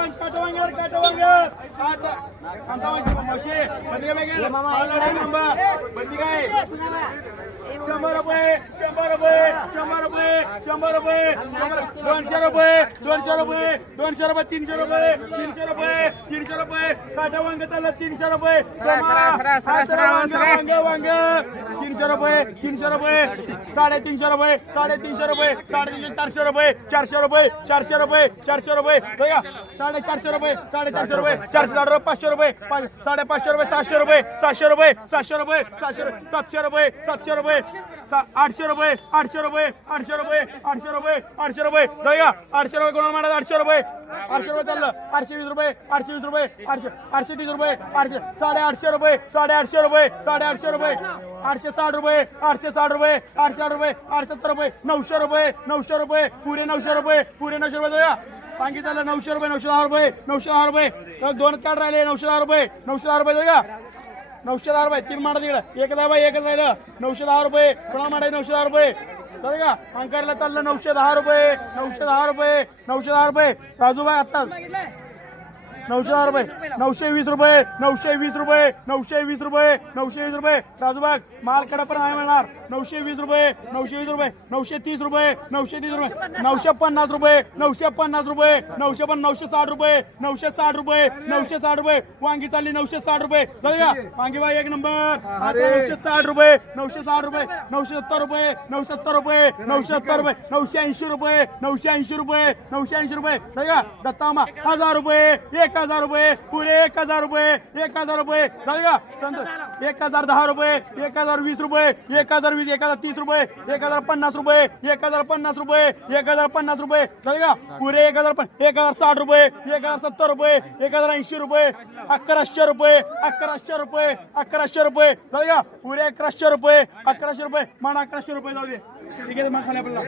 काटवांग काटवांगर काटवांगर काट शांतावाशी मावशी शंभर रुपये शंभर रुपये शंभर रुपये शंभर रुपये दोनशे रुपये दोनशे रुपये दोनशे रुपये तीनशे रुपये तीनशे रुपये तीनशे रुपये काटा वांग त्याला तीनशे रुपये वांग तीनशे रुपये तीनशे रुपये साडेतीनशे रुपये साडेतीनशे रुपये साडेतीनशे चारशे रुपये चारशे रुपये चारशे रुपये चारशे रुपये बघा साडेचारशे रुपये साडेचारशे रुपये चारशे साठ रुपये पाचशे रुपये पाच- साडेपाचशे रुपये सातशे रुपये सातशे रुपये सातशे रुपये सातशे रुपये सातशे रुपये सातशे रुपये आठशे रुपये आठशे रुपये आठशे रुपये आठशे रुपये आठशे रुपये. जाऊया. आठशे रुपये कोणाला म्हणा आठशे रुपये. आठशे रुपये चाललं. आठशे वीस रुपये आठशे वीस रुपये आठशे आठशे तीस रुपये आठशे साडे आठशे रुपये साडे आठशे रुपये साडे आठशे रुपये आठशे साठ रुपये आठशे साठ रुपये आठशे आठ रुपये आठशे सत्तर रुपये नऊशे रुपये नऊशे रुपये पुरे नऊशे रुपये पुरे नऊशे रुपये जाऊया. सांगितलं नऊशे रुपये नऊशे दहा रुपये नऊशे दहा रुपये. दोन दोनच कार्ड राहिले नऊशे दहा रुपये नऊशे दहा रुपये जाऊया. नऊशे दहा रुपये तीन माडा तिकडे. एक दहा बाय एकच राहिलं. नऊशे दहा रुपये. पुन्हा माडा नऊशे दहा रुपये. बरं का? अंकारला चाललं नऊशे दहा रुपये. नऊशे दहा रुपये. नऊशे दहा रुपये. राजूबाई आत्ताच. नऊशे दहा रुपये नऊशे वीस रुपये नऊशे वीस रुपये नऊशे वीस रुपये नऊशे वीस रुपये राजूबाग माल पण आहे मिळणार नऊशे वीस रुपये नऊशे वीस रुपये नऊशे तीस रुपये नऊशे तीस रुपये नऊशे पन्नास रुपये नऊशे पन्नास रुपये नऊशे पण नऊशे साठ रुपये नऊशे साठ रुपये नऊशे साठ रुपये वांगी चालली नऊशे साठ रुपये जाऊया वांगी बाई एक नंबर नऊशे साठ रुपये नऊशे साठ रुपये नऊशे सत्तर रुपये नऊशे सत्तर रुपये नऊशे सत्तर रुपये नऊशे ऐंशी रुपये नऊशे ऐंशी रुपये नऊशे ऐंशी रुपये जाऊया दत्तामा हजार रुपये एक हजार रुपये पुरे एक हजार रुपये एक हजार रुपये जाऊया संत एक हजार दहा रुपये एक हजार वीस रुपये एक हजार वीस एक हजार तीस रुपये एक हजार पन्नास रुपये एक हजार पन्नास रुपये एक हजार पन्नास रुपये जाऊया पुरे एक हजार एक हजार साठ रुपये एक हजार सत्तर रुपये एक हजार ऐंशी रुपये अकराशे रुपये अकराशे रुपये अकराशे रुपये जाऊया पुरे अकराशे रुपये अकराशे रुपये मान अकराशे रुपये जाऊ दे ठीक आहे मग खाली आपल्याला